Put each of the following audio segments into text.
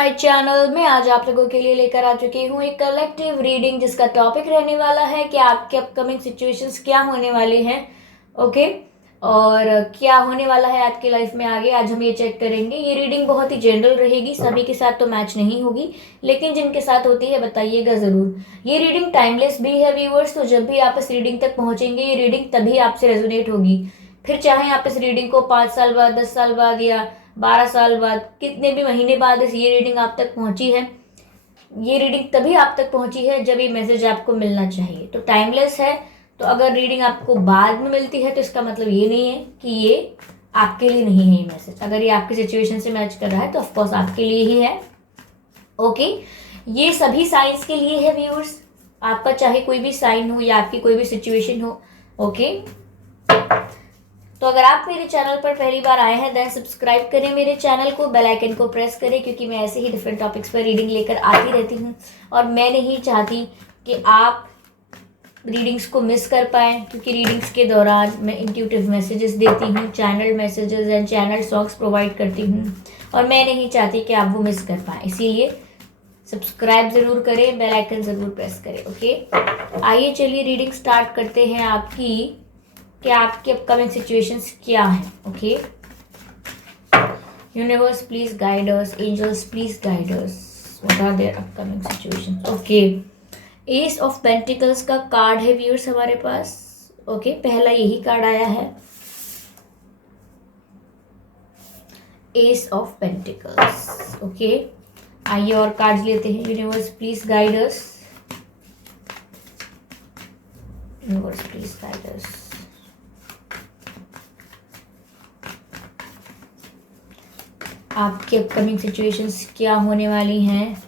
My channel. मैं आज आप लोगों के लिए लेकर आ चुकी हूँ एक कलेक्टिव रीडिंग जिसका टॉपिक रहने वाला है कि आपके अपकमिंग सिचुएशंस क्या होने वाले हैं। ओके, और क्या होने वाला है आपकी लाइफ में आगे, आज हम ये चेक करेंगे। ये रीडिंग बहुत ही जनरल रहेगी, सभी के साथ तो मैच नहीं होगी, लेकिन जिनके साथ होती है बताइएगा ज़रूर। ये रीडिंग टाइमलेस भी है व्यूअर्स, तो जब भी आप इस रीडिंग तक पहुँचेंगे ये रीडिंग तभी आपसे रेजोनेट होगी। फिर चाहे आप इस रीडिंग को 5 साल बाद, 10 साल बाद या 12 साल बाद, कितने भी महीने बाद इस ये रीडिंग आप तक पहुंची है, ये रीडिंग तभी आप तक पहुंची है जब ये मैसेज आपको मिलना चाहिए। तो टाइमलेस है, तो अगर रीडिंग आपको बाद में मिलती है तो इसका मतलब ये नहीं है कि ये आपके लिए नहीं है। ये मैसेज अगर ये आपकी सिचुएशन से मैच कर रहा है तो ऑफकोर्स आपके लिए ही है। ओके, ये सभी साइंस के लिए है व्यूअर्स, आपका चाहे कोई भी साइन हो या आपकी कोई भी सिचुएशन हो। ओके, तो अगर आप मेरे चैनल पर पहली बार आए हैं देन सब्सक्राइब करें मेरे चैनल को, बेल आइकन को प्रेस करें, क्योंकि मैं ऐसे ही डिफरेंट टॉपिक्स पर रीडिंग लेकर आती रहती हूँ और मैं नहीं चाहती कि आप रीडिंग्स को मिस कर पाएँ, क्योंकि रीडिंग्स के दौरान मैं इंट्यूटिव मैसेजेस देती हूँ, channel messages and channel songs provide करती हूँ और मैं नहीं चाहती कि आप वो मिस कर पाएँ। इसीलिए सब्सक्राइब ज़रूर करें, बेल आइकन ज़रूर प्रेस करें। ओके, आइए चलिए रीडिंग स्टार्ट करते हैं आपकी कि आपकी अपकमिंग सिचुएशंस क्या हैं। Okay, universe please guide us, angels please guide us, what are their upcoming situations. Okay, ace of pentacles का कार्ड है व्यूअर्स हमारे पास। ओके, पहला यही कार्ड आया है, एस ऑफ पेंटिकल्स। ओके, आइए और कार्ड्स लेते हैं। Universe please guide us, universe please guide अस। आपकी अपकमिंग सिचुएशंस क्या होने वाली हैं।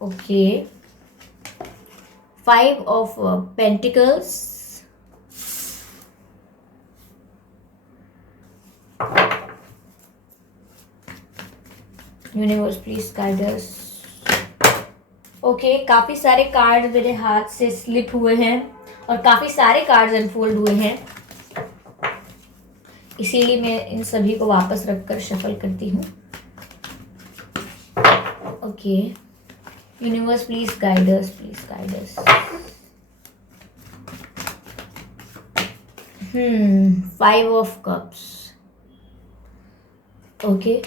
Okay, 5 of pentacles, universe please guide us. Okay, काफी सारे कार्ड मेरे हाथ से स्लिप हुए हैं और काफी सारे कार्ड्स अनफोल्ड हुए हैं, इसीलिए मैं इन सभी को वापस रखकर शफल करती हूँ। Okay, universe please guide us, please guide us. 5 of cups. Okay,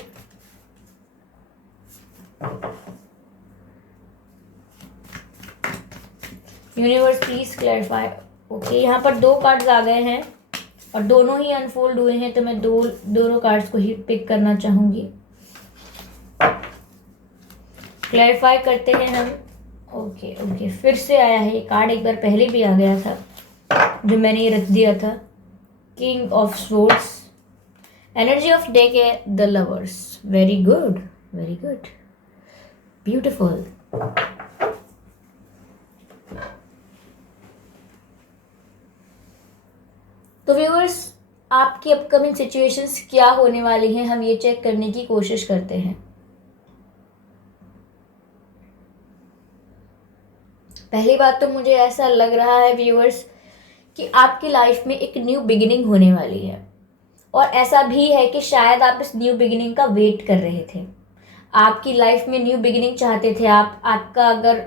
universe please clarify. Okay, यहाँ पर 2 कार्ड्स आ गए हैं और दोनों ही अनफोल्ड हुए हैं, तो मैं दोनों कार्ड्स को ही पिक करना चाहूंगी। क्लैरिफाई करते हैं हम। ओके ओके, फिर से आया है ये कार्ड, एक बार पहले भी आ गया था जो मैंने ये रख दिया था। King of swords, energy of deck है the lovers. Very good, very good, beautiful. तो व्यूअर्स, आपकी अपकमिंग सिचुएशंस क्या होने वाली हैं, हम ये चेक करने की कोशिश करते हैं। पहली बात तो मुझे ऐसा लग रहा है व्यूअर्स कि आपकी लाइफ में एक न्यू बिगिनिंग होने वाली है, और ऐसा भी है कि शायद आप इस न्यू बिगिनिंग का वेट कर रहे थे। आपकी लाइफ में न्यू बिगिनिंग चाहते थे आप। आपका अगर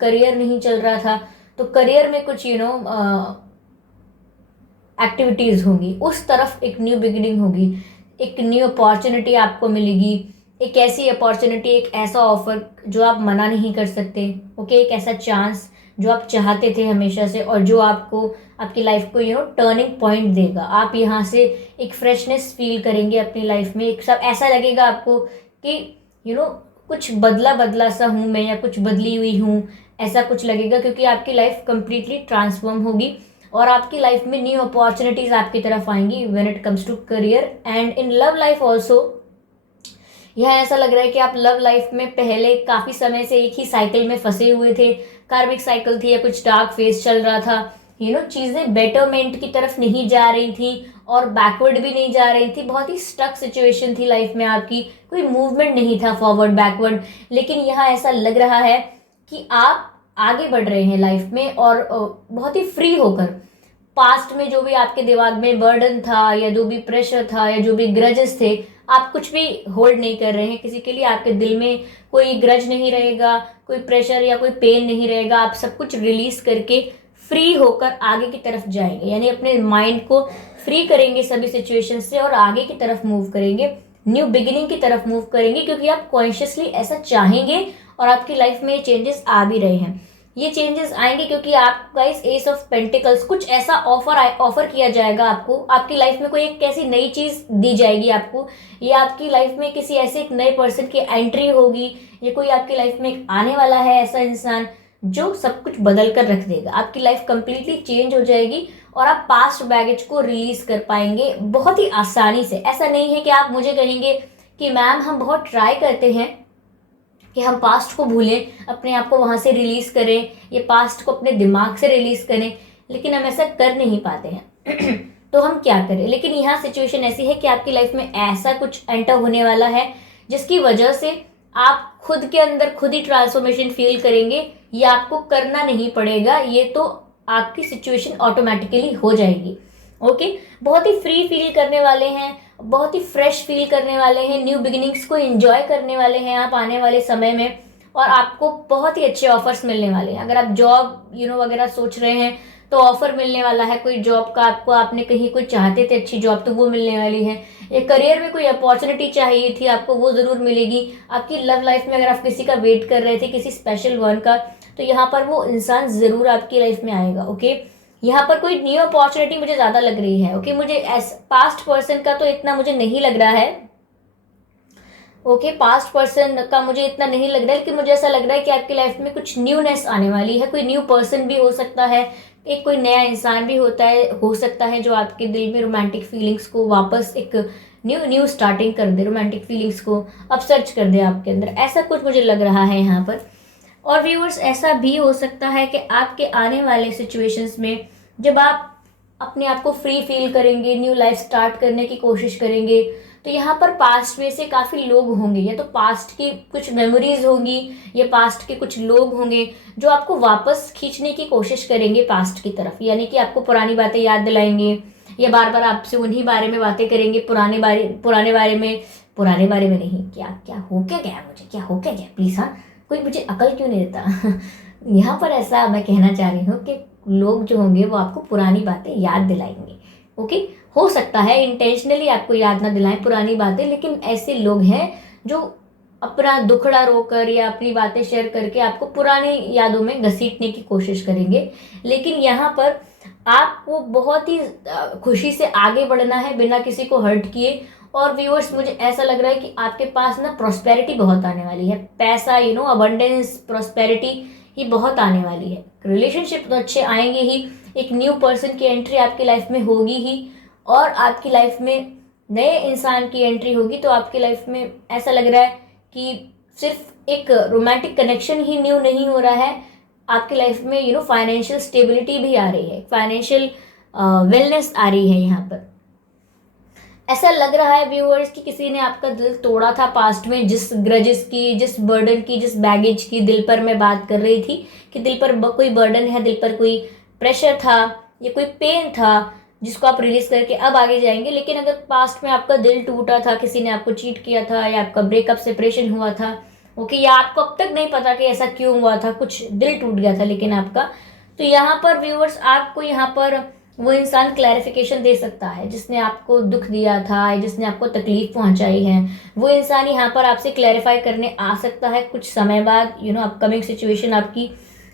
करियर नहीं चल रहा था तो करियर में कुछ एक्टिविटीज़ होंगी, उस तरफ एक न्यू बिगिनिंग होगी, एक न्यू अपॉर्चुनिटी आपको मिलेगी। एक ऐसी अपॉर्चुनिटी, एक ऐसा ऑफर जो आप मना नहीं कर सकते। ओके, एक ऐसा चांस जो आप चाहते थे हमेशा से और जो आपको आपकी लाइफ को टर्निंग पॉइंट देगा। आप यहाँ से एक फ्रेशनेस फील करेंगे अपनी लाइफ में, एक सब ऐसा लगेगा आपको कि कुछ बदला बदला सा हूँ मैं, या कुछ बदली हुई हूँ, ऐसा कुछ लगेगा, क्योंकि आपकी लाइफ कंप्लीटली ट्रांसफॉर्म होगी और आपकी लाइफ में न्यू अपॉर्चुनिटीज आपकी तरफ आएंगी when it comes to career and in love life also. यह ऐसा लग रहा है कि आप लव लाइफ में पहले काफी समय से एक ही साइकिल में फंसे हुए थे, कार्मिक साइकिल थी या कुछ डार्क फेज चल रहा था। चीजें बेटरमेंट की तरफ नहीं जा रही थी और बैकवर्ड भी नहीं जा रही थी, बहुत ही स्टक सिचुएशन थी लाइफ में आपकी, कोई मूवमेंट नहीं था फॉरवर्ड बैकवर्ड। लेकिन यहाँ ऐसा लग रहा है कि आप आगे बढ़ रहे हैं लाइफ में और बहुत ही फ्री होकर। पास्ट में जो भी आपके दिमाग में बर्डन था या जो भी प्रेशर था या जो भी ग्रजेस थे, आप कुछ भी होल्ड नहीं कर रहे हैं किसी के लिए, आपके दिल में कोई ग्रज नहीं रहेगा, कोई प्रेशर या कोई पेन नहीं रहेगा, आप सब कुछ रिलीज करके फ्री होकर आगे की तरफ जाएंगे, यानी अपने माइंड को फ्री करेंगे सभी सिचुएशन से और आगे की तरफ मूव करेंगे, न्यू बिगिनिंग की तरफ मूव करेंगे, क्योंकि आप कॉन्शियसली ऐसा चाहेंगे और आपकी लाइफ में ये चेंजेस आ भी रहे हैं। ये चेंजेस आएंगे क्योंकि आपका इस एस ऑफ पेंटिकल्स कुछ ऐसा ऑफर किया जाएगा आपको, आपकी लाइफ में कोई एक कैसी नई चीज दी जाएगी आपको, या आपकी लाइफ में किसी ऐसे एक नए पर्सन की एंट्री होगी, या कोई आपकी लाइफ में आने वाला है ऐसा इंसान जो सब कुछ बदल कर रख देगा, आपकी लाइफ कंप्लीटली चेंज हो जाएगी और आप पास्ट बैगेज को रिलीज कर पाएंगे बहुत ही आसानी से। ऐसा नहीं है कि आप मुझे कहेंगे कि मैम हम बहुत ट्राई करते हैं कि हम पास्ट को भूलें, अपने आप को वहाँ से रिलीज करें, ये पास्ट को अपने दिमाग से रिलीज करें, लेकिन हम ऐसा कर नहीं पाते हैं तो हम क्या करें। लेकिन यहाँ सिचुएशन ऐसी है कि आपकी लाइफ में ऐसा कुछ एंटर होने वाला है जिसकी वजह से आप खुद के अंदर खुद ही ट्रांसफॉर्मेशन फील करेंगे, ये आपको करना नहीं पड़ेगा, ये तो आपकी सिचुएशन ऑटोमेटिकली हो जाएगी। ओके, बहुत ही फ्री फील करने वाले हैं, बहुत ही फ्रेश फील करने वाले हैं, न्यू बिगिनिंग्स को एंजॉय करने वाले हैं आप आने वाले समय में, और आपको बहुत ही अच्छे ऑफर्स मिलने वाले हैं। अगर आप जॉब वगैरह सोच रहे हैं तो ऑफर मिलने वाला है कोई जॉब का आपको, आपने कहीं कोई चाहते थे अच्छी जॉब तो वो मिलने वाली है, एक करियर में कोई अपॉर्चुनिटी चाहिए थी आपको वो जरूर मिलेगी। आपकी लव लाइफ में अगर आप किसी का वेट कर रहे थे किसी स्पेशल वन का, तो यहाँ पर वो इंसान जरूर आपकी लाइफ में आएगा। ओके, यहाँ पर कोई न्यू अपॉर्चुनिटी मुझे ज्यादा लग रही है। ओके, मुझे पास्ट पर्सन का तो इतना मुझे नहीं लग रहा है। ओके, पास्ट पर्सन का मुझे इतना नहीं लग रहा है, लेकिन मुझे ऐसा लग रहा है कि आपकी लाइफ में कुछ न्यूनेस आने वाली है, कोई न्यू पर्सन भी हो सकता है, एक कोई नया इंसान भी हो सकता है जो आपके दिल में रोमांटिक फीलिंग्स को वापस एक न्यू स्टार्टिंग कर दे, रोमांटिक फीलिंग्स को अपसर्च कर दे आपके अंदर, ऐसा कुछ मुझे लग रहा है यहाँ पर। और व्यूअर्स, ऐसा भी हो सकता है कि आपके आने वाले सिचुएशंस में जब आप अपने आप को फ्री फील करेंगे, न्यू लाइफ स्टार्ट करने की कोशिश करेंगे, तो यहाँ पर पास्ट में से काफ़ी लोग होंगे, या तो पास्ट की कुछ मेमोरीज होंगी, या पास्ट के कुछ लोग होंगे जो आपको वापस खींचने की कोशिश करेंगे पास्ट की तरफ, यानी कि आपको पुरानी बातें याद दिलाएंगे, या बार बार आपसे उन्हीं बारे में बातें करेंगे, पुराने बारे में नहीं, क्या हो क्या गया मुझे, क्या हो क्या गया, प्लीज़ हाँ कोई मुझे अकल क्यों नहीं देता यहाँ पर ऐसा मैं कहना चाह रही हूँ कि लोग जो होंगे वो आपको पुरानी बातें याद दिलाएंगे। ओके, हो सकता है इंटेंशनली आपको याद ना दिलाएं पुरानी बातें, लेकिन ऐसे लोग हैं जो अपना दुखड़ा रोकर या अपनी बातें शेयर करके आपको पुरानी यादों में घसीटने की कोशिश करेंगे। लेकिन यहाँ पर आपको बहुत ही खुशी से आगे बढ़ना है बिना किसी को हर्ट किए। और व्यूअर्स, मुझे ऐसा लग रहा है कि आपके पास ना प्रॉस्पेरिटी बहुत आने वाली है, पैसा अबंडेंस प्रॉस्पेरिटी ये बहुत आने वाली है। रिलेशनशिप तो अच्छे आएंगे ही, एक न्यू पर्सन की एंट्री आपकी लाइफ में होगी ही, और आपकी लाइफ में नए इंसान की एंट्री होगी। तो आपकी लाइफ में ऐसा लग रहा है कि सिर्फ एक रोमांटिक कनेक्शन ही न्यू नहीं हो रहा है, आपकी लाइफ में फाइनेंशियल स्टेबिलिटी भी आ रही है, फाइनेंशियल वेलनेस आ रही है। यहाँ पर ऐसा लग रहा है व्यूअर्स कि किसी ने आपका दिल तोड़ा था पास्ट में, जिस ग्रजेस की, जिस बर्डन की, जिस बैगेज की दिल पर मैं बात कर रही थी कि दिल पर कोई बर्डन है, दिल पर कोई प्रेशर था या कोई पेन था जिसको आप रिलीज करके अब आगे जाएंगे। लेकिन अगर पास्ट में आपका दिल टूटा था, किसी ने आपको चीट किया था, या आपका ब्रेकअप सेपरेशन हुआ था, ओके, या आपको अब तक नहीं पता कि ऐसा क्यों हुआ था, कुछ दिल टूट गया था लेकिन आपका, तो यहाँ पर व्यूअर्स आपको यहाँ पर वो इंसान क्लैरिफिकेशन दे सकता है जिसने आपको दुख दिया था, जिसने आपको तकलीफ पहुंचाई है। वो इंसान यहाँ पर आपसे क्लैरिफाई करने आ सकता है कुछ समय बाद, अपकमिंग सिचुएशन आपकी।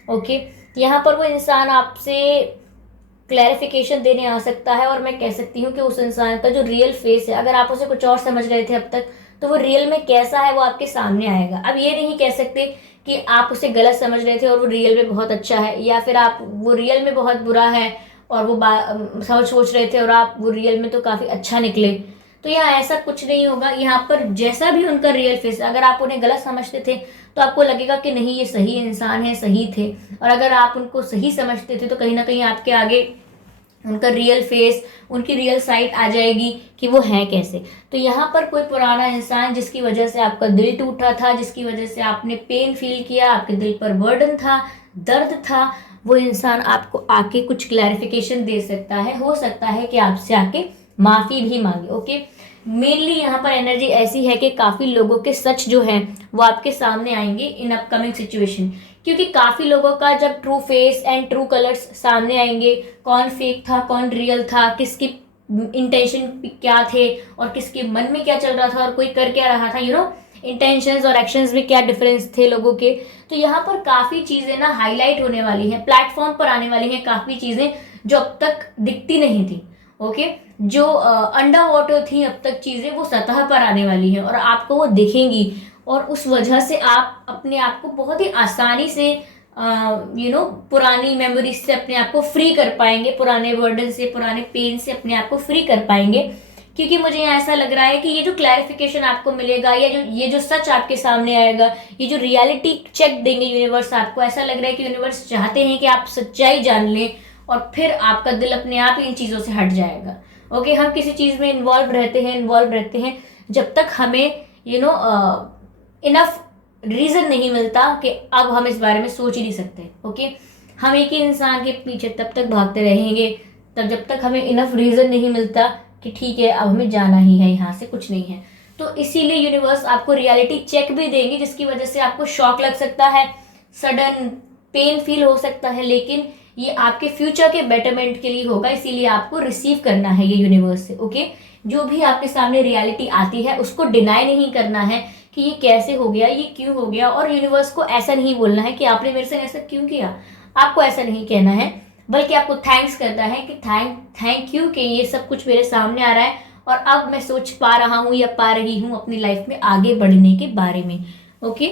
ओके, यहाँ पर वो इंसान आपसे क्लैरिफिकेशन देने आ सकता है, और मैं कह सकती हूँ कि उस इंसान का जो रियल फेस है, अगर आप उसे कुछ और समझ रहे थे अब तक, तो वो रियल में कैसा है वो आपके सामने आएगा। अब ये नहीं कह सकते कि आप उसे गलत समझ रहे थे और वो रियल में बहुत अच्छा है, या फिर आप वो रियल में बहुत बुरा है और वो सोच रहे थे और आप वो रियल में तो काफ़ी अच्छा निकले। तो यहाँ ऐसा कुछ नहीं होगा। यहाँ पर जैसा भी उनका रियल फेस, अगर आप उन्हें गलत समझते थे तो आपको लगेगा कि नहीं ये सही इंसान है, सही थे, और अगर आप उनको सही समझते थे तो कहीं ना कहीं आपके आगे उनका रियल फेस, उनकी रियल साइड आ जाएगी कि वो है कैसे। तो यहाँ पर कोई पुराना इंसान जिसकी वजह से आपका दिल टूटा था, जिसकी वजह से आपने पेन फील किया, आपके दिल पर बर्डन था, दर्द था, वो इंसान आपको आके कुछ क्लैरिफिकेशन दे सकता है। हो सकता है कि आपसे आके माफ़ी भी मांगे। ओके, मेनली यहाँ पर एनर्जी ऐसी है कि काफी लोगों के सच जो है वो आपके सामने आएंगे इन अपकमिंग सिचुएशन, क्योंकि काफी लोगों का जब true face and true colours सामने आएंगे, कौन फेक था कौन रियल था, किसकी इंटेंशन क्या थे और किसके मन में क्या चल रहा था और कोई कर क्या रहा था, इंटेंशंस और एक्शंस में क्या डिफरेंस थे लोगों के। तो यहाँ पर काफी चीजें ना हाईलाइट होने वाली हैं, प्लेटफॉर्म पर आने वाली हैं काफी चीजें जो अब तक दिखती नहीं थी। ओके, जो अंडर वाटर थी अब तक चीजें, वो सतह पर आने वाली हैं और आपको वो दिखेंगी, और उस वजह से आप अपने आप को बहुत ही आसानी से पुरानी मेमोरीज से अपने आप को फ्री कर पाएंगे, पुराने बर्डन से, पुराने पेन से अपने आप को फ्री कर पाएंगे। क्योंकि मुझे यहाँ ऐसा लग रहा है कि ये जो क्लैरिफिकेशन आपको मिलेगा, या ये जो सच आपके सामने आएगा, ये जो रियलिटी चेक देंगे यूनिवर्स आपको, ऐसा लग रहा है कि यूनिवर्स चाहते हैं कि आप सच्चाई जान लें और फिर आपका दिल अपने आप ही इन चीज़ों से हट जाएगा। ओके, हम किसी चीज़ में इन्वॉल्व रहते हैं जब तक हमें इनफ रीज़न नहीं मिलता कि अब हम इस बारे में सोच ही नहीं सकते। ओके, हम एक ही इंसान के पीछे तब तक भागते रहेंगे तब जब तक हमें इनफ रीज़न नहीं मिलता कि ठीक है अब हमें जाना ही है, यहाँ से कुछ नहीं है। तो इसीलिए यूनिवर्स आपको रियलिटी चेक भी देंगे, जिसकी वजह से आपको शॉक लग सकता है, सडन पेन फील हो सकता है, लेकिन ये आपके फ्यूचर के बेटरमेंट के लिए होगा, इसीलिए आपको रिसीव करना है ये यूनिवर्स से। ओके, जो भी आपके सामने रियलिटी आती है उसको डिनाई नहीं करना है कि ये कैसे हो गया, ये क्यों हो गया, और यूनिवर्स को ऐसा नहीं बोलना है कि आपने मेरे से ऐसा क्यों किया। आपको ऐसा नहीं कहना है, बल्कि आपको थैंक्स करना है कि थैंक यू कि ये सब कुछ मेरे सामने आ रहा है और अब मैं सोच पा रहा हूँ या पा रही हूँ अपनी लाइफ में आगे बढ़ने के बारे में। ओके,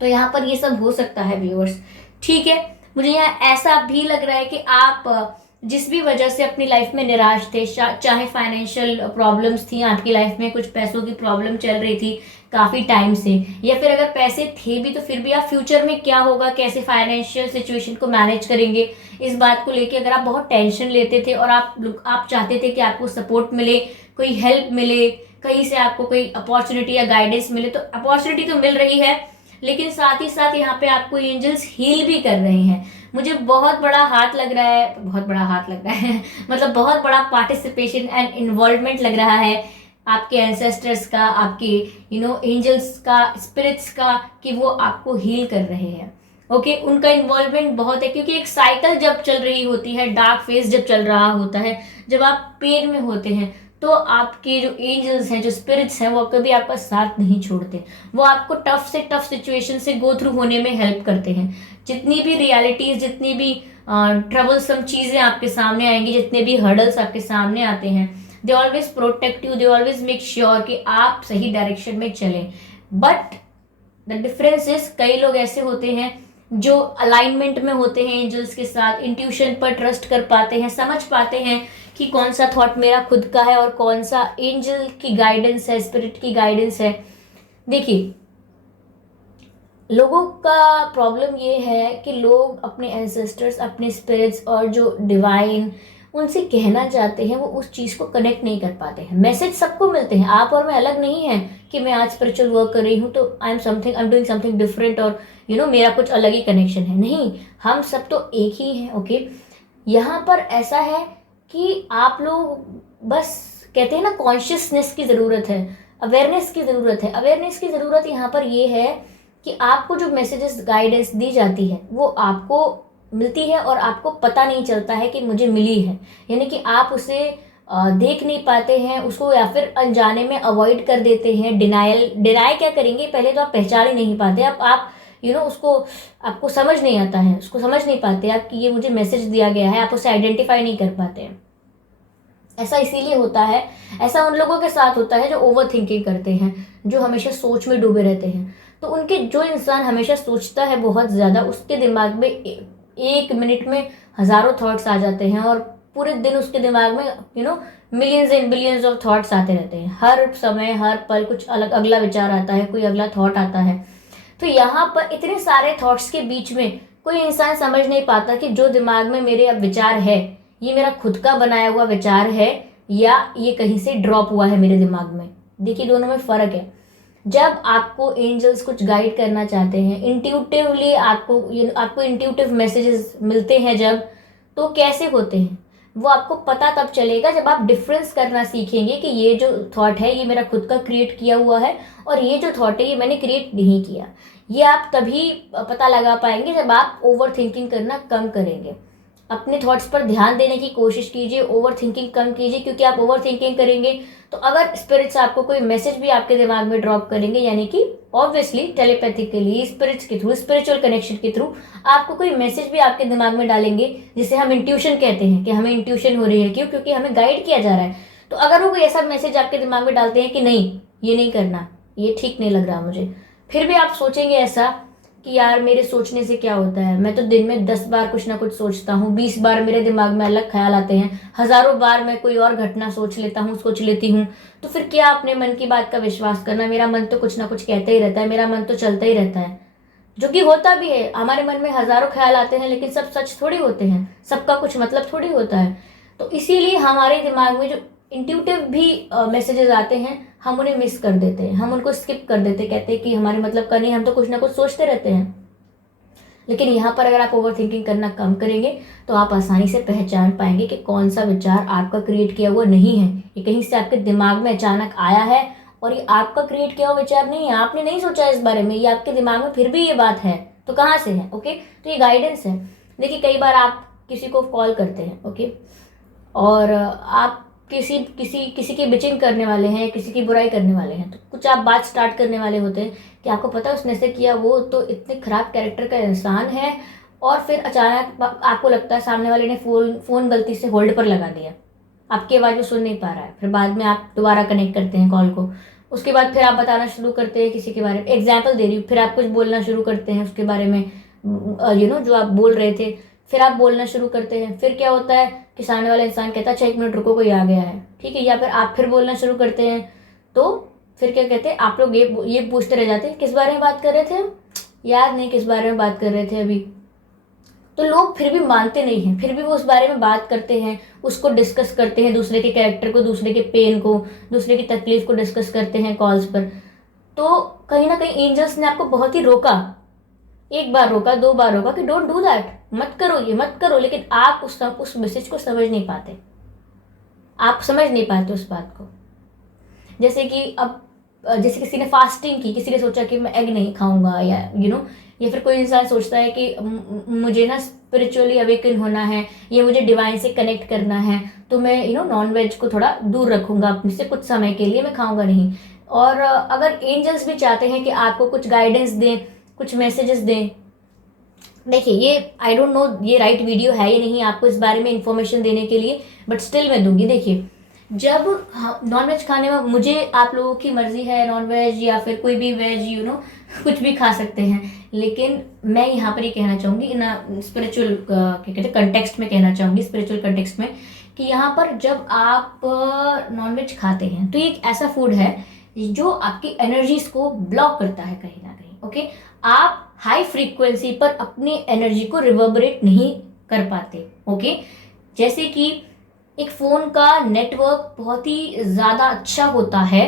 तो यहाँ पर ये सब हो सकता है व्यूअर्स। ठीक है, मुझे यहाँ ऐसा भी लग रहा है कि आप जिस भी वजह से अपनी लाइफ में निराश थे, चाहे फाइनेंशियल प्रॉब्लम्स थी आपकी लाइफ में, कुछ पैसों की प्रॉब्लम चल रही थी काफ़ी टाइम से, या फिर अगर पैसे थे भी तो फिर भी आप फ्यूचर में क्या होगा, कैसे फाइनेंशियल सिचुएशन को मैनेज करेंगे, इस बात को लेके अगर आप बहुत टेंशन लेते थे और आप चाहते थे कि आपको सपोर्ट मिले, कोई हेल्प मिले, कहीं से आपको कोई अपॉर्चुनिटी या गाइडेंस मिले, तो अपॉर्चुनिटी तो मिल रही है, लेकिन साथ ही साथ यहाँ पे आपको एंजल्स हील भी कर रहे हैं। मुझे बहुत बड़ा हाथ लग रहा है मतलब बहुत बड़ा पार्टिसिपेशन एंड इन्वॉल्वमेंट लग रहा है आपके एंसेस्टर्स का, आपके एंजल्स का, स्पिरिट्स का, कि वो आपको हील कर रहे हैं। ओके, उनका इन्वॉल्वमेंट बहुत है, क्योंकि एक साइकिल जब चल रही होती है, डार्क फेज जब चल रहा होता है, जब आप पेन में होते हैं, तो आपके जो एंजल्स हैं, जो स्पिरिट्स हैं, वो कभी आपका साथ नहीं छोड़ते। वो आपको टफ से टफ सिचुएशन से गो थ्रू होने में हेल्प करते हैं। जितनी भी रियलिटीज, जितनी भी ट्रबलसम चीज़ें आपके सामने आएंगी, जितने भी हर्डल्स आपके सामने आते हैं, they always protect you, they always make sure कि आप सही डायरेक्शन में चलें। बट द डिफरेंस इज, कई लोग ऐसे होते हैं जो अलाइनमेंट में होते हैं एंजल्स के साथ, इंट्यूशन पर ट्रस्ट कर पाते हैं, समझ पाते हैं कि कौन सा थॉट मेरा खुद का है और कौन सा एंजल की गाइडेंस है, स्पिरिट की गाइडेंस है। देखिए, लोगों का प्रॉब्लम ये है कि लोग अपने एंसेस्टर्स, अपने स्पिरिट्स और जो डिवाइन उनसे कहना चाहते हैं, वो उस चीज़ को कनेक्ट नहीं कर पाते हैं। मैसेज सबको मिलते हैं, आप और मैं अलग नहीं है कि मैं आज स्पिरिचुअल वर्क कर रही हूँ तो I am doing something different और मेरा कुछ अलग ही कनेक्शन है। नहीं, हम सब तो एक ही हैं। ओके, यहाँ पर ऐसा है कि आप लोग बस कहते हैं ना, कॉन्शियसनेस की ज़रूरत है, अवेयरनेस की ज़रूरत है। अवेयरनेस की ज़रूरत यहाँ पर ये है कि आपको जो मैसेजेस, गाइडेंस दी जाती है वो आपको मिलती है और आपको पता नहीं चलता है कि मुझे मिली है, यानी कि आप उसे देख नहीं पाते हैं उसको, या फिर अनजाने में अवॉइड कर देते हैं। डिनाई क्या करेंगे, पहले तो आप पहचान ही नहीं पाते, अब आप उसको, आपको समझ नहीं आता है, उसको समझ नहीं पाते आप कि ये मुझे मैसेज दिया गया है, आप उसे आइडेंटिफाई नहीं कर पाते हैं। ऐसा इसीलिए होता है, ऐसा उन लोगों के साथ होता है जो ओवर थिंकिंग करते हैं, जो हमेशा सोच में डूबे रहते हैं। तो उनके, जो इंसान हमेशा सोचता है बहुत ज़्यादा, उसके दिमाग में एक मिनट में हज़ारों थॉट्स आ जाते हैं और पूरे दिन उसके दिमाग में millions and billions of thoughts आते रहते हैं। हर समय, हर पल कुछ अलग अगला विचार आता है, कोई अगला थॉट आता है। तो यहाँ पर इतने सारे थॉट्स के बीच में कोई इंसान समझ नहीं पाता कि जो दिमाग में मेरे अब विचार है, ये मेरा खुद का बनाया हुआ विचार है या ये कहीं से ड्रॉप हुआ है मेरे दिमाग में। देखिए, दोनों में फ़र्क है। जब आपको एंजल्स कुछ गाइड करना चाहते हैं, इंट्यूटिवली आपको इंट्यूटिव मैसेजेस मिलते हैं जब, तो कैसे होते हैं, वो आपको पता तब चलेगा जब आप डिफरेंस करना सीखेंगे कि ये जो थॉट है ये मेरा खुद का क्रिएट किया हुआ है और ये जो थॉट है ये मैंने क्रिएट नहीं किया। ये आप तभी पता लगा पाएंगे जब आप ओवर थिंकिंग करना कम करेंगे। अपने थॉट्स पर ध्यान देने की कोशिश कीजिए, ओवर थिंकिंग कम कीजिए, क्योंकि आप ओवर थिंकिंग करेंगे तो अगर स्पिरिट्स आपको कोई मैसेज भी आपके दिमाग में ड्रॉप करेंगे, यानी कि ऑब्वियसली टेलीपैथिकली स्पिरिट्स के थ्रू, स्पिरिचुअल कनेक्शन के थ्रू आपको कोई मैसेज भी आपके दिमाग में डालेंगे, जिसे हम इंट्यूशन कहते हैं कि हमें इंट्यूशन हो रही है। क्यों? क्योंकि हमें गाइड किया जा रहा है। तो अगर वो कोई ऐसा मैसेज आपके दिमाग में डालते हैं कि नहीं ये नहीं करना, ये ठीक नहीं लग रहा मुझे, फिर भी आप सोचेंगे ऐसा कि यार मेरे सोचने से क्या होता है, मैं तो दिन में 10 बार कुछ ना कुछ सोचता हूँ, 20 बार मेरे दिमाग में अलग ख्याल आते हैं, हजारों बार मैं कोई और घटना सोच लेती हूँ, तो फिर क्या अपने मन की बात का विश्वास करना, मेरा मन तो कुछ ना कुछ कहता ही रहता है, मेरा मन तो चलता ही रहता है। जो कि होता भी है, हमारे मन में हजारों ख्याल आते हैं लेकिन सब सच थोड़ी होते हैं, सबका कुछ मतलब थोड़ी होता है। तो इसीलिए हमारे दिमाग में जो इंट्यूटिव भी मैसेजेस आते हैं हम उन्हें मिस कर देते हैं, हम उनको स्किप कर देते हैं, कहते हैं कि हमारे मतलब का नहीं, हम तो कुछ ना कुछ सोचते रहते हैं। लेकिन यहाँ पर अगर आप ओवर थिंकिंग करना कम करेंगे तो आप आसानी से पहचान पाएंगे कि कौन सा विचार आपका क्रिएट किया हुआ नहीं है, ये कहीं से आपके दिमाग में अचानक आया है और ये आपका क्रिएट किया हुआ विचार नहीं है, आपने नहीं सोचा इस बारे में, ये आपके दिमाग में फिर भी ये बात है, तो कहाँ से है? ओके, तो ये गाइडेंस है। देखिए कई बार आप किसी को कॉल करते हैं, ओके, और आप किसी किसी किसी की बिचिंग करने वाले हैं, किसी की बुराई करने वाले हैं, तो कुछ आप बात स्टार्ट करने वाले होते हैं कि आपको पता है उसने ऐसे किया, वो तो इतने खराब कैरेक्टर का इंसान है, और फिर अचानक आपको लगता है सामने वाले ने फोन गलती से होल्ड पर लगा दिया, आपकी आवाज़ वो सुन नहीं पा रहा है, फिर बाद में आप दोबारा कनेक्ट करते हैं कॉल को, उसके बाद फिर आप बताना शुरू करते हैं किसी के बारे में, एग्जाम्पल दे रही हूँ, फिर आप कुछ बोलना शुरू करते हैं उसके बारे में, जो आप बोल रहे थे, फिर आप बोलना शुरू करते हैं, फिर क्या होता है कि सामने वाला इंसान कहता है अच्छा 1 मिनट रुको कोई आ गया है, ठीक है, या फिर आप फिर बोलना शुरू करते हैं, तो फिर क्या कहते हैं आप लोग ये पूछते रह जाते हैं किस बारे में बात कर रहे थे हम, याद नहीं किस बारे में बात कर रहे थे अभी। तो लोग फिर भी मानते नहीं हैं, फिर भी वो उस बारे में बात करते हैं, उसको डिस्कस करते हैं, दूसरे के कैरेक्टर को, दूसरे के पेन को, दूसरे की तकलीफ को डिस्कस करते हैं कॉल्स पर। तो कहीं ना कहीं एंजल्स ने आपको बहुत ही रोका, 1 बार रोका, 2 बार रोका कि डोंट डू दैट, मत करो ये मत करो, लेकिन आप उस मैसेज को समझ नहीं पाते, आप समझ नहीं पाते उस बात को। जैसे कि अब जैसे किसी ने फास्टिंग की, किसी ने सोचा कि मैं एग नहीं खाऊंगा, या या फिर कोई इंसान सोचता है कि मुझे ना स्पिरिचुअली अवेकन होना है, या मुझे डिवाइन से कनेक्ट करना है, तो मैं नॉन वेज को थोड़ा दूर रखूंगा अपने से, कुछ समय के लिए मैं खाऊंगा नहीं। और अगर एंजल्स भी चाहते हैं कि आपको कुछ गाइडेंस दें, कुछ मैसेजेस दें, देखिए ये आई डोंट नो ये राइट वीडियो है या नहीं आपको इस बारे में इंफॉर्मेशन देने के लिए, बट स्टिल मैं दूंगी। देखिए जब नॉन वेज खाने में, मुझे आप लोगों की मर्जी है नॉन वेज या फिर कोई भी वेज कुछ भी खा सकते हैं, लेकिन मैं यहाँ पर ये कहना चाहूँगी इन स्पिरिचुअल क्या कहते हैं कंटेक्स्ट में कहना चाहूँगी, स्पिरिचुअल कंटेक्स्ट में, कि यहाँ पर जब आप नॉन वेज खाते हैं तो ये एक ऐसा फूड है जो आपकी एनर्जीज को ब्लॉक करता है कहीं ना कहीं। ओके, आप हाई फ्रीक्वेंसी पर अपनी एनर्जी को रिवर्बरेट नहीं कर पाते। ओके, जैसे कि एक फोन का नेटवर्क बहुत ही ज्यादा अच्छा होता है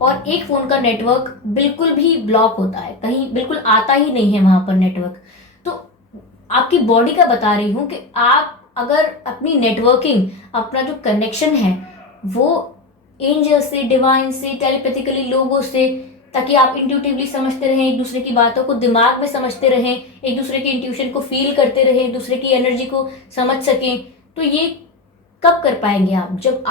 और एक फोन का नेटवर्क बिल्कुल भी ब्लॉक होता है, कहीं बिल्कुल आता ही नहीं है वहां पर नेटवर्क। तो आपकी बॉडी का बता रही हूं कि आप अगर अपनी नेटवर्किंग, अपना जो कनेक्शन है वो एंजल से, डिवाइन से, टेलीपैथिकली लोगों से, ताकि आप इंट्यूटिवली समझते रहें, एक दूसरे की बातों को दिमाग में समझते रहें, एक दूसरे की इंट्यूशन को फील करते रहें, एक दूसरे की एनर्जी को समझ सकें, तो ये कब कर पाएंगे आप? जब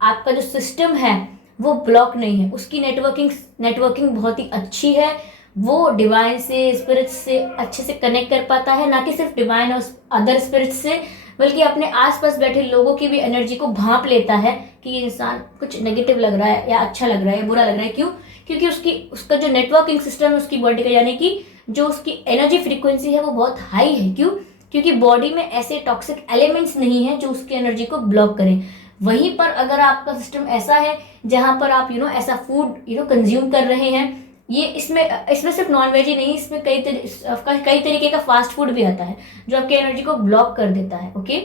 आपका जो सिस्टम है वो ब्लॉक नहीं है, उसकी नेटवर्किंग बहुत ही अच्छी है, वो डिवाइन से, स्पिरिट से अच्छे से कनेक्ट कर पाता है, ना कि सिर्फ डिवाइन और अदर स्पिरिट से, बल्कि अपने आसपास बैठे लोगों की भी एनर्जी को भांप लेता है कि ये इंसान कुछ नेगेटिव लग रहा है या अच्छा लग रहा है या बुरा लग रहा है। क्यों? क्योंकि उसका जो नेटवर्किंग सिस्टम है उसकी बॉडी का, यानी कि जो उसकी एनर्जी फ्रीक्वेंसी है वो बहुत हाई है। क्यों? क्योंकि बॉडी में ऐसे टॉक्सिक एलिमेंट्स नहीं है जो उसकी एनर्जी को ब्लॉक करें। वहीं पर अगर आपका सिस्टम ऐसा है जहां पर आप ऐसा फूड कंज्यूम कर रहे हैं, ये इसमें सिर्फ नॉन वेज ही नहीं, इसमें कई तरीके का फास्ट फूड भी आता है जो आपकी एनर्जी को ब्लॉक कर देता है। ओके,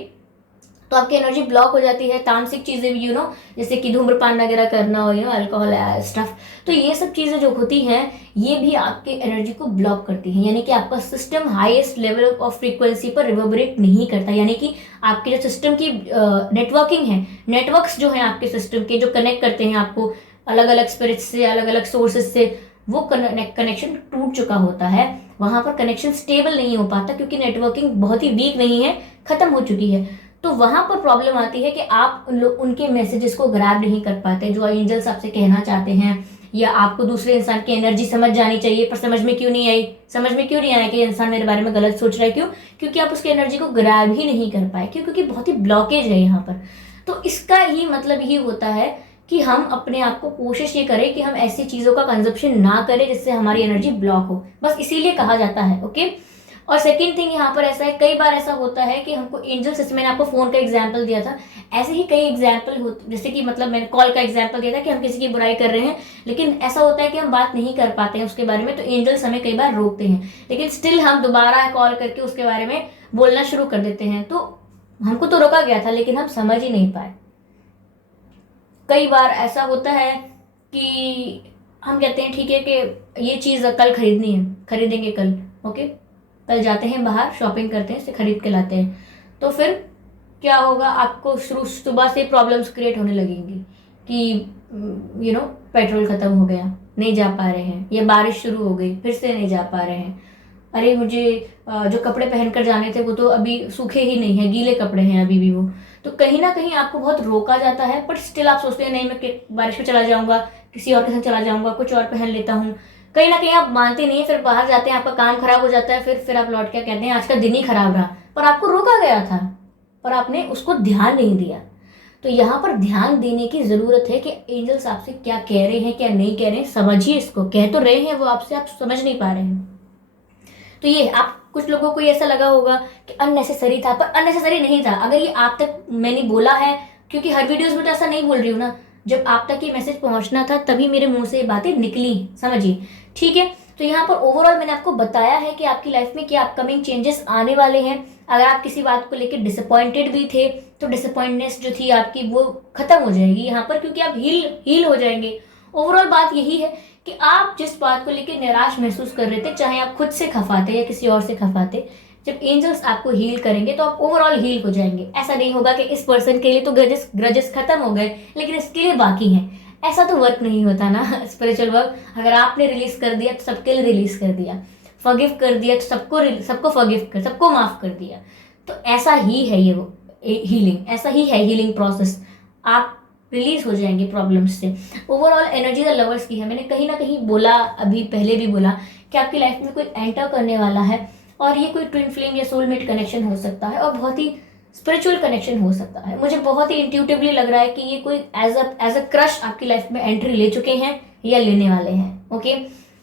तो आपकी एनर्जी ब्लॉक हो जाती है। तामसिक चीज़ें भी जैसे कि धूम्रपान वगैरह करना हो, अल्कोहल स्टफ, तो ये सब चीज़ें जो होती हैं ये भी आपके एनर्जी को ब्लॉक करती हैं, यानी कि आपका system highest level of frequency पर रिवर्बरेट नहीं करता, यानी कि आपके जो सिस्टम की नेटवर्किंग है, नेटवर्क्स जो हैं आपके सिस्टम के जो कनेक्ट करते हैं आपको अलग अलग स्पिरिट्स से, अलग अलग सोर्सेज से, वो कनेक्शन टूट चुका होता है। वहां पर कनेक्शन स्टेबल नहीं हो पाता क्योंकि नेटवर्किंग बहुत ही वीक नहीं है, खत्म हो चुकी है। तो वहां पर प्रॉब्लम आती है कि आप उनके मैसेजेस को ग्रैब नहीं कर पाते जो एंजल्स आपसे कहना चाहते हैं, या आपको दूसरे इंसान की एनर्जी समझ जानी चाहिए पर समझ में क्यों नहीं आई, समझ में क्यों नहीं आया कि इंसान मेरे बारे में गलत सोच रहा है। क्यों? क्योंकि आप उसकी एनर्जी को ग्रैब ही नहीं कर पाए, क्योंकि बहुत ही ब्लॉकेज है यहाँ पर। तो इसका ही मतलब ही होता है कि हम अपने आप को कोशिश ये करें कि हम ऐसी चीजों का कंजप्शन ना करें जिससे हमारी एनर्जी ब्लॉक हो, बस इसीलिए कहा जाता है। ओके। और सेकंड थिंग यहाँ पर ऐसा है, कई बार ऐसा होता है कि हमको एंजल्स, जैसे मैंने आपको फोन का एग्जांपल दिया था, ऐसे ही कई एग्जांपल होते, जैसे कि मतलब मैंने कॉल का एग्जांपल दिया था कि हम किसी की बुराई कर रहे हैं लेकिन ऐसा होता है कि हम बात नहीं कर पाते हैं उसके बारे में, तो एंजल्स हमें कई बार रोकते हैं, लेकिन स्टिल हम दोबारा कॉल करके उसके बारे में बोलना शुरू कर देते हैं। तो हमको तो रोका गया था लेकिन हम समझ ही नहीं पाए। कई बार ऐसा होता है कि हम कहते हैं ठीक है कि ये चीज़ कल खरीदनी है, खरीदेंगे कल, ओके, कल जाते हैं बाहर शॉपिंग करते हैं, इसे खरीद के लाते हैं, तो फिर क्या होगा, आपको शुरू सुबह से प्रॉब्लम्स क्रिएट होने लगेंगी कि पेट्रोल ख़त्म हो गया, नहीं जा पा रहे हैं, या बारिश शुरू हो गई फिर से नहीं जा पा रहे हैं, अरे मुझे जो कपड़े पहनकर जाने थे वो तो अभी सूखे ही नहीं है, गीले कपड़े हैं अभी भी वो। तो कहीं ना कहीं आपको बहुत रोका जाता है, बट स्टिल आप सोचते हैं नहीं मैं बारिश में चला जाऊंगा, किसी और के साथ चला जाऊंगा, कुछ और पहन लेता हूँ। कहीं ना कहीं आप मानते नहीं है, फिर बाहर जाते हैं, आपका काम खराब हो जाता है, फिर आप लौट के कहते हैं आज का दिन ही खराब रहा, पर आपको रोका गया था, पर आपने उसको ध्यान नहीं दिया। तो यहाँ पर ध्यान देने की जरूरत है कि एंजल्स आपसे क्या कह रहे हैं क्या नहीं कह रहे हैं, समझिए इसको, कह तो रहे हैं वो आपसे, आप समझ नहीं पा रहे हैं। तो ये आप कुछ लोगों को ऐसा लगा होगा कि अननेसेसरी था, पर अननेसेसरी नहीं था। अगर ये आप तक मैंने बोला है, क्योंकि हर वीडियोस में तो ऐसा नहीं बोल रही हूँ ना, जब आप तक ये मैसेज पहुंचना था तभी मेरे मुंह से ये बातें निकली, समझिए, ठीक है। तो यहाँ पर ओवरऑल मैंने आपको बताया है कि आपकी लाइफ में क्या अपकमिंग चेंजेस आने वाले हैं। अगर आप किसी बात को लेकर डिसअपॉइंटेड भी थे तो डिसअपॉइंटनेस जो थी आपकी वो खत्म हो जाएगी यहाँ पर, क्योंकि आप हील हो जाएंगे। ओवरऑल बात यही है कि आप जिस बात को लेकर निराश महसूस कर रहे थे, चाहे आप खुद से खफाते या किसी और से खफाते, जब एंजल्स आपको हील करेंगे तो आप ओवरऑल हील हो जाएंगे। ऐसा नहीं होगा कि इस पर्सन के लिए तो ग्रजेस खत्म हो गए लेकिन इसके लिए बाकी हैं, ऐसा तो वर्क नहीं होता ना स्पिरिचुअल वर्क। अगर आपने रिलीज कर दिया तो सबके लिए रिलीज कर दिया, फॉरगिव कर दिया तो सबको फॉरगिव कर, सबको माफ कर दिया। तो ऐसा ही है ये वो हीलिंग, ऐसा ही है हीलिंग प्रोसेस। आप रिलीज हो जाएंगे प्रॉब्लम्स से। ओवरऑल एनर्जी द लवर्स की है, मैंने कहीं ना कहीं बोला, अभी पहले भी बोला कि आपकी लाइफ में कोई एंटर करने वाला है, और ये कोई ट्विन फ्लेम या सोलमेट कनेक्शन हो सकता है, और बहुत ही स्पिरिचुअल कनेक्शन हो सकता है। मुझे बहुत ही इंट्यूटिवली लग रहा है कि ये कोई एज अ क्रश आपकी लाइफ में एंट्री ले चुके हैं या लेने वाले हैं, ओके।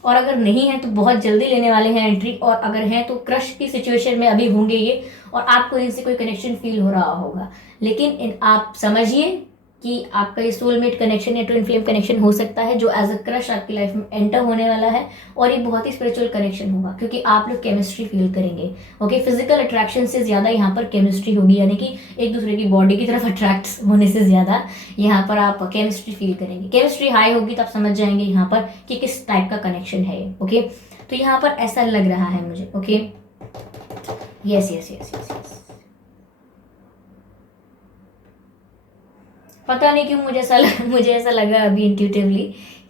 और अगर नहीं है तो बहुत जल्दी लेने वाले हैं एंट्री, और अगर हैं तो क्रश की सिचुएशन में अभी होंगे ये, और आपको इनसे कोई कनेक्शन फील हो रहा होगा। लेकिन आप समझिए कि आपका ये सोलमेट कनेक्शन या ट्विन फ्लेम कनेक्शन हो सकता है जो एज अ क्रश आपकी लाइफ में एंटर होने वाला है, और ये बहुत ही स्पिरिचुअल कनेक्शन होगा क्योंकि आप लोग केमिस्ट्री फील करेंगे, ओके। फिजिकल अट्रैक्शन से ज़्यादा यहाँ पर केमिस्ट्री होगी, यानी कि एक दूसरे की बॉडी की तरफ अट्रैक्ट होने से ज़्यादा यहाँ पर आप केमिस्ट्री फील करेंगे। केमिस्ट्री हाई होगी तो आप समझ जाएंगे यहाँ पर कि किस टाइप का कनेक्शन है ये, ओके। तो यहाँ पर ऐसा लग रहा है मुझे, okay. Yes yes yes yes yes. पता नहीं क्यों मुझे ऐसा लगा अभी इंट्यूटिवली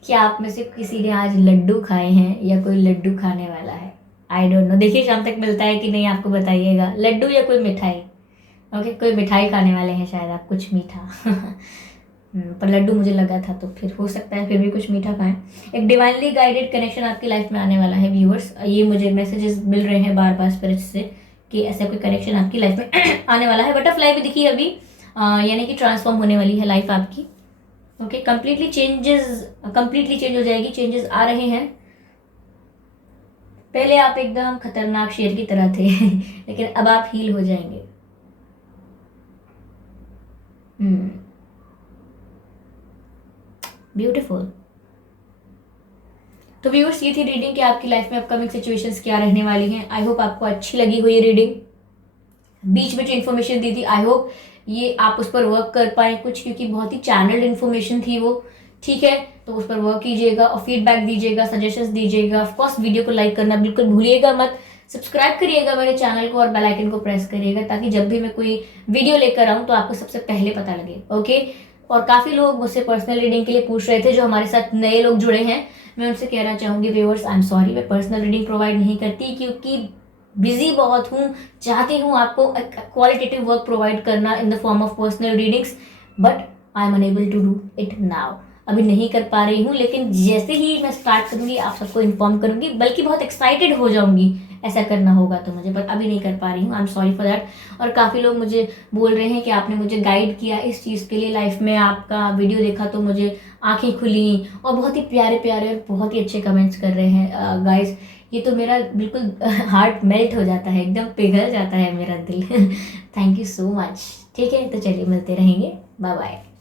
कि आप में से किसी ने आज लड्डू खाए हैं या कोई लड्डू खाने वाला है। आई डोंट नो, देखिए शाम तक मिलता है कि नहीं आपको बताइएगा, लड्डू या कोई मिठाई, ओके। कोई मिठाई खाने वाले हैं शायद आप, कुछ मीठा पर लड्डू मुझे लगा था, तो फिर हो सकता है फिर भी कुछ मीठा खाएं। एक डिवाइनली गाइडेड कनेक्शन आपकी लाइफ में आने वाला है व्यूअर्स, ये मुझे मैसेजेस मिल रहे हैं बार बार स्पिरिट से कि ऐसा कोई कनेक्शन आपकी लाइफ में आने वाला है। बटरफ्लाई भी दिखी अभी, यानी कि ट्रांसफॉर्म होने वाली है लाइफ आपकी, ओके। कंप्लीटली चेंज हो जाएगी, चेंजेस आ रहे हैं। पहले आप एकदम खतरनाक शेर की तरह थे लेकिन अब आप हील हो जाएंगे। ब्यूटीफुल। तो व्यूअर्स, ये थी रीडिंग कि आपकी लाइफ में अपकमिंग सिचुएशंस क्या रहने वाली हैं। आई होप आपको अच्छी लगी हो ये रीडिंग। बीच में जो इन्फॉर्मेशन दी थी, आई होप ये आप उस पर वर्क कर पाए कुछ, क्योंकि बहुत ही चैनल्ड इन्फॉर्मेशन थी वो, ठीक है। तो उस पर वर्क कीजिएगा और फीडबैक दीजिएगा, सजेशंस दीजिएगा। ऑफकोर्स वीडियो को लाइक करना बिल्कुल भूलिएगा मत, सब्सक्राइब करिएगा मेरे चैनल को और बेल आइकन को प्रेस करिएगा, ताकि जब भी मैं कोई वीडियो लेकर आऊँ तो आपको सबसे पहले पता लगे, ओके। और काफ़ी लोग मुझसे पर्सनल रीडिंग के लिए पूछ रहे थे, जो हमारे साथ नए लोग जुड़े हैं, मैं उनसे कहना चाहूँगी व्यूअर्स, आई एम सॉरी, मैं पर्सनल रीडिंग प्रोवाइड नहीं करती, क्योंकि बिजी बहुत हूँ। चाहती हूँ आपको क्वालिटेटिव वर्क प्रोवाइड करना in the form of personal readings, but I am unable to do it now. अभी नहीं कर पा रही हूँ, लेकिन जैसे ही मैं स्टार्ट करूँगी आप सबको इन्फॉर्म करूँगी, बल्कि बहुत एक्साइटेड हो जाऊँगी ऐसा करना होगा तो मुझे, बट अभी नहीं कर पा रही हूँ, I am sorry for that. और काफ़ी लोग मुझे बोल रहे हैं कि आपने मुझे गाइड किया इस चीज़ के लिए, लाइफ में आपका वीडियो देखा तो मुझे आंखें खुली, और बहुत ही प्यारे प्यारे और बहुत ही अच्छे कमेंट्स कर रहे हैं गाइस। ये तो मेरा बिल्कुल हार्ट मेल्ट हो जाता है, एकदम पिघल जाता है मेरा दिल। Thank you so much. ठीक है, तो चलिए मिलते रहेंगे, बाय बाय।